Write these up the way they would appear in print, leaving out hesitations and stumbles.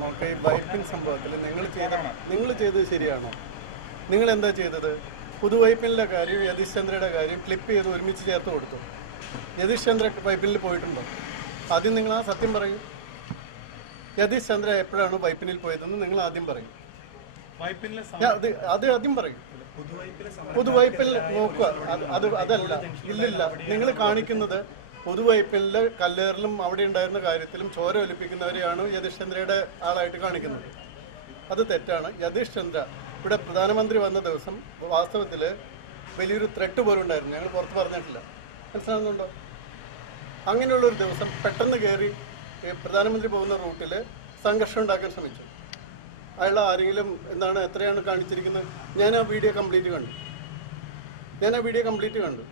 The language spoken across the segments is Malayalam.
നമുക്ക് ഈ വൈപ്പിൻ സംഭവത്തിൽ നിങ്ങൾ ചെയ്തത് ശരിയാണോ? നിങ്ങൾ എന്താ ചെയ്തത്? പുതുവൈപ്പിനിലെ കാര്യം യതീഷ് ചന്ദ്രയുടെ കാര്യം ക്ലിപ്പ് ചെയ്ത് ഒരുമിച്ച് ചേർത്ത് കൊടുത്തു. യതീഷ് ചന്ദ്ര വൈപ്പിനിൽ പോയിട്ടുണ്ടോ? ആദ്യം നിങ്ങൾ ആ സത്യം പറയും. യതീഷ് ചന്ദ്ര എപ്പോഴാണ് വൈപ്പിനിൽ പോയതെന്ന് നിങ്ങൾ ആദ്യം പറയും. അത് ആദ്യം പറയും. പുതുവൈപ്പിൽ നോക്കുക. അതല്ല, ഇല്ലില്ല. നിങ്ങൾ കാണിക്കുന്നത് പുതുവൈപ്പിലെ കല്ലേറിലും അവിടെ ഉണ്ടായിരുന്ന കാര്യത്തിലും ചോര ഒലിപ്പിക്കുന്നവരെയാണ് യതീഷ് ചന്ദ്രയുടെ ആളായിട്ട് കാണിക്കുന്നത്. അത് തെറ്റാണ്. യതീഷ് ചന്ദ്ര ഇവിടെ പ്രധാനമന്ത്രി വന്ന ദിവസം വാസ്തവത്തിൽ വലിയൊരു ത്രെട്ട് പോലും ഉണ്ടായിരുന്നു. ഞങ്ങൾ പുറത്ത് പറഞ്ഞിട്ടില്ല. മനസ്സിലാകുന്നുണ്ടോ? അങ്ങനെയുള്ളൊരു ദിവസം പെട്ടെന്ന് കയറി പ്രധാനമന്ത്രി പോകുന്ന റൂട്ടിൽ സംഘർഷം ഉണ്ടാക്കാൻ ശ്രമിച്ചു. അയാൾ ആരെങ്കിലും എത്രയാണ് കാണിച്ചിരിക്കുന്നത്? ഞാൻ ആ വീഡിയോ കംപ്ലീറ്റ് കണ്ടു.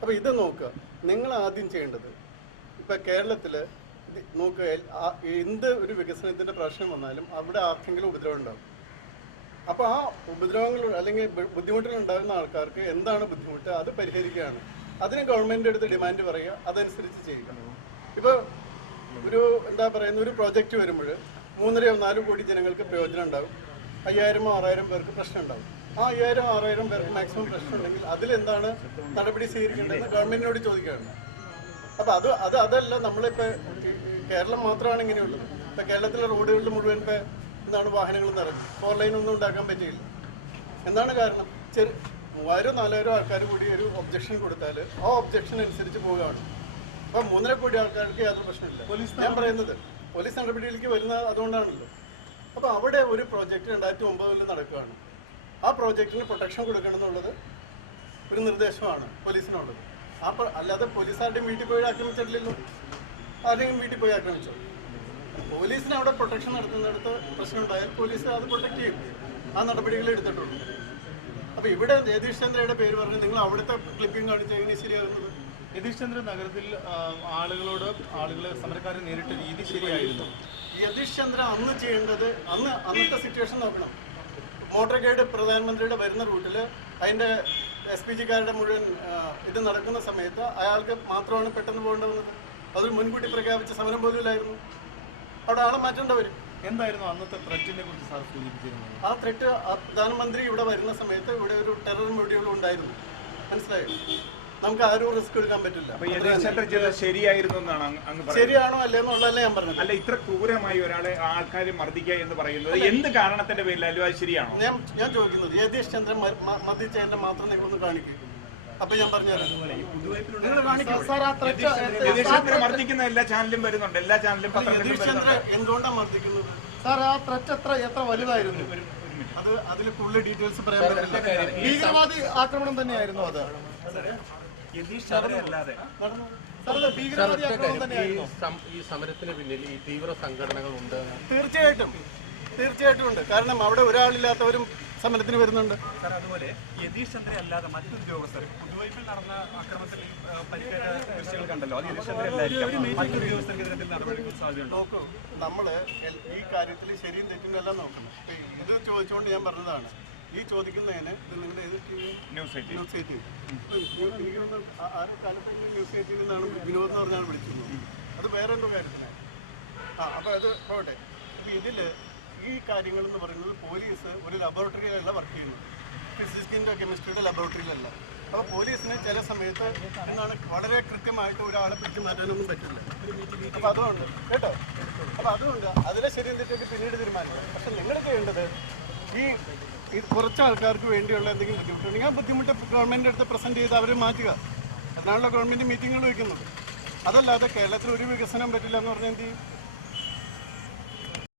അപ്പോൾ ഇത് നോക്കുക. നിങ്ങൾ ആദ്യം ചെയ്യേണ്ടത്, ഇപ്പം കേരളത്തിൽ നോക്കുക, എന്ത് ഒരു വികസനത്തിൻ്റെ പ്രശ്നം വന്നാലും അവിടെ ആർക്കെങ്കിലും ഉപദ്രവം ഉണ്ടാകും. അപ്പോൾ ആ ഉപദ്രവങ്ങൾ അല്ലെങ്കിൽ ബുദ്ധിമുട്ടുകൾ ഉണ്ടാകുന്ന ആൾക്കാർക്ക് എന്താണ് ബുദ്ധിമുട്ട് അത് പരിഹരിക്കുകയാണ്. അതിന് ഗവൺമെൻറ് അടുത്ത് ഡിമാൻഡ് പറയുക, അതനുസരിച്ച് ചെയ്യുക. ഇപ്പോൾ ഒരു ഒരു പ്രോജക്റ്റ് വരുമ്പോൾ 3-4 കോടി ജനങ്ങൾക്ക് പ്രയോജനം ഉണ്ടാകും. 5000-6000 പേർക്ക് പ്രശ്നം ഉണ്ടാകും. ആ 5000-6000 പേർക്ക് മാക്സിമം പ്രശ്നം ഉണ്ടെങ്കിൽ അതിലെന്താണ് നടപടി സ്വീകരിക്കേണ്ടതെന്ന് ഗവൺമെൻറ്റിനോട് ചോദിക്കുകയാണ്. അപ്പോൾ അതല്ല നമ്മളിപ്പോൾ കേരളം മാത്രമാണ് ഇങ്ങനെയുള്ളത്. ഇപ്പോൾ കേരളത്തിലെ റോഡുകളിൽ മുഴുവൻ വാഹനങ്ങൾ നിറഞ്ഞു. 4 ലൈൻ ഒന്നും ഉണ്ടാക്കാൻ പറ്റിയില്ല. എന്താണ് കാരണം? 3000-4000 ആൾക്കാർ കൂടി ഒരു ഒബ്ജക്ഷൻ കൊടുത്താൽ ആ ഒബ്ജക്ഷൻ അനുസരിച്ച് പോവുകയാണ്. അപ്പോൾ 3.5 കോടി ആൾക്കാർക്ക് യാതൊരു പ്രശ്നമില്ല. ഞാൻ പറയുന്നത് പോലീസ് നടപടിയിലേക്ക് വരുന്നത് അതുകൊണ്ടാണല്ലോ. അപ്പോൾ അവിടെ ഒരു പ്രോജക്റ്റ് 2009 നടക്കുകയാണ്. ആ പ്രോജക്റ്റിന് പ്രൊട്ടക്ഷൻ കൊടുക്കണം എന്നുള്ളത് ഒരു നിർദ്ദേശമാണ് പോലീസിനുള്ളത്. അല്ലാതെ പോലീസുകാരുടെയും വീട്ടിൽ പോയി ആക്രമിച്ചിട്ടില്ലല്ലോ. ആരുടെയും വീട്ടിൽ പോയി ആക്രമിച്ചോ? പോലീസിന് അവിടെ പ്രൊട്ടക്ഷൻ നടത്തുന്നിടത്ത് പ്രശ്നം ഉണ്ടായാൽ പോലീസ് അത് പ്രൊട്ടക്ട് ചെയ്യും. ആ നടപടികൾ എടുത്തിട്ടുള്ളൂ. അപ്പോൾ ഇവിടെ യതീഷ് ചന്ദ്രയുടെ പേര് പറഞ്ഞ് നിങ്ങൾ അവിടുത്തെ ക്ലിപ്പിംഗ് കാണിച്ച് എങ്ങനെ ശരിയാകുന്നത്? യതീഷ് ചന്ദ്ര നഗരത്തിൽ ആളുകളെ സമരക്കാരെ നേരിട്ട രീതി ശരിയായിരുന്നു. യതീഷ് ചന്ദ്ര അന്ന് ചെയ്യേണ്ടത് അന്നത്തെ സിറ്റുവേഷൻ നോക്കണം. മോട്ടോർ ഗൈഡ് പ്രധാനമന്ത്രിയുടെ വരുന്ന റൂട്ടിൽ അതിൻ്റെ SPGക്കാരുടെ മുഴുവൻ ഇത് നടക്കുന്ന സമയത്ത് അയാൾക്ക് മാത്രമാണ് പെട്ടെന്ന് പോകേണ്ടി വന്നത്. അതൊരു മുൻകൂട്ടി പ്രഖ്യാപിച്ച സമരം പോലും ഇല്ലായിരുന്നു. അവിടെ ആളെ മാറ്റേണ്ടവർ. എന്തായിരുന്നു അന്നത്തെ ത്രെറ്റിനെ കുറിച്ച് സാർ സൂചിപ്പിച്ചിരുന്നത്? ആ ത്രെറ്റ് പ്രധാനമന്ത്രി ഇവിടെ വരുന്ന സമയത്ത് ഇവിടെ ഒരു ടെറർ വീഡിയോകളും ഉണ്ടായിരുന്നു. മനസ്സിലായോ? നമുക്ക് ആരും റിസ്ക് എടുക്കാൻ പറ്റില്ല. ശരിയാണോ അല്ലേന്നുള്ളതല്ലേ ഞാൻ പറഞ്ഞത്. അല്ല, ഇത്ര ക്രൂരമായി ഒരാളെ ആൾക്കാർ മർദ്ദിക്കുക എന്ന് പറയുന്നത് എന്ത് കാരണത്തിന്റെ പേരിലല്ലോ അത് ശരിയാണോ? ഞാൻ ചോദിക്കുന്നത് യതീഷ് ചന്ദ്രൻ മർദ്ദിച്ചതിന്റെ മാത്രം നിങ്ങളൊന്ന് കാണിക്കും. അപ്പൊ ഞാൻ പറഞ്ഞുതരാം. മർദ്ദിക്കുന്ന എല്ലാ ചാനലും വരുന്നുണ്ട്. എല്ലാ ചാനലും യതീഷ് ചന്ദ്ര എന്തുകൊണ്ടാണ് മർദ്ദിക്കുന്നത്? സാർ ആ ത്രെറ്റ് എത്ര വലുതായിരുന്നു? അതിൽ കൂടുതൽ ഡീറ്റെയിൽസ് പറയാൻ പറ്റില്ല. ഭീകരവാദി ആക്രമണം തന്നെയായിരുന്നു അത്. ഈ സമരത്തിന് പിന്നിൽ ഈ തീവ്ര സംഘടനകൾ ഉണ്ട്. തീർച്ചയായിട്ടും ഉണ്ട്. കാരണം അവിടെ ഒരാളില്ലാത്തവരും സമരത്തിന് വരുന്നുണ്ട്. സാർ, അതുപോലെ യതീഷ് ചന്ദ്ര അല്ലാതെ മറ്റു ഉദ്യോഗസ്ഥർ പുതുവൈപ്പിൽ നടന്ന അക്രമത്തിൽ പരിക്കേറ്റ ദൃശ്യങ്ങൾ കണ്ടല്ലോ. അത് യതീഷ് ചന്ദ്ര അല്ലായിരിക്കും. മറ്റു ഉദ്യോഗസ്ഥർക്കെതിരെ നടപടികൾ സാധ്യതയുണ്ട്. നോക്കൂ, നമ്മൾ ഈ കാര്യത്തിൽ ശരിയും തെറ്റും എല്ലാം നോക്കണം. ഇത് ചോദിച്ചുകൊണ്ട് ഞാൻ പറഞ്ഞതാണ്. ഈ ചോദിക്കുന്നതിന് നിങ്ങളുടെ ന്യൂസ് 18 കാലത്ത് ന്യൂസ് 18 നിന്നാണ് വിനോദ് എന്ന് പറഞ്ഞാൽ വിളിച്ചിരുന്നത്. അത് വേറെ എന്തോ കാര്യത്തിനാണ്. അപ്പോൾ അത് പോകട്ടെ. അപ്പോൾ ഇതിൽ ഈ കാര്യങ്ങളെന്ന് പറയുന്നത് പോലീസ് ഒരു ലബോറട്ടറിയിലല്ല വർക്ക് ചെയ്യുന്നത്. ഫിസിക്സിൻ്റെ കെമിസ്ട്രിയുടെ ലബോറട്ടറിയിലല്ല. അപ്പോൾ പോലീസിന് ചില സമയത്ത് വളരെ കൃത്യമായിട്ട് ഒരാളെ പിടിച്ചു മാറ്റാനൊന്നും പറ്റില്ല. അപ്പോൾ അതുകൊണ്ട് കേട്ടോ. അപ്പോൾ അതുകൊണ്ട് അതിലെ ശരിയും തെറ്റൊക്കെ പിന്നീട് തീരുമാനിക്കാം. പക്ഷെ നിങ്ങൾ ചെയ്യേണ്ടത് ഈ കുറച്ച് ആൾക്കാർക്ക് വേണ്ടിയുള്ള എന്തെങ്കിലും ബുദ്ധിമുട്ടുണ്ടെങ്കിൽ ആ ബുദ്ധിമുട്ട് ഗവൺമെൻറ്റിൻ്റെ അടുത്ത് പ്രസൻറ്റ് ചെയ്ത് അവരെ മാറ്റുക. എന്നാണല്ലോ ഗവൺമെൻറ് മീറ്റിങ്ങുകൾ വയ്ക്കുന്നത്. അതല്ലാതെ കേരളത്തിൽ ഒരു വികസനം പറ്റില്ല എന്ന് പറഞ്ഞാൽ എന്ത് ചെയ്യും?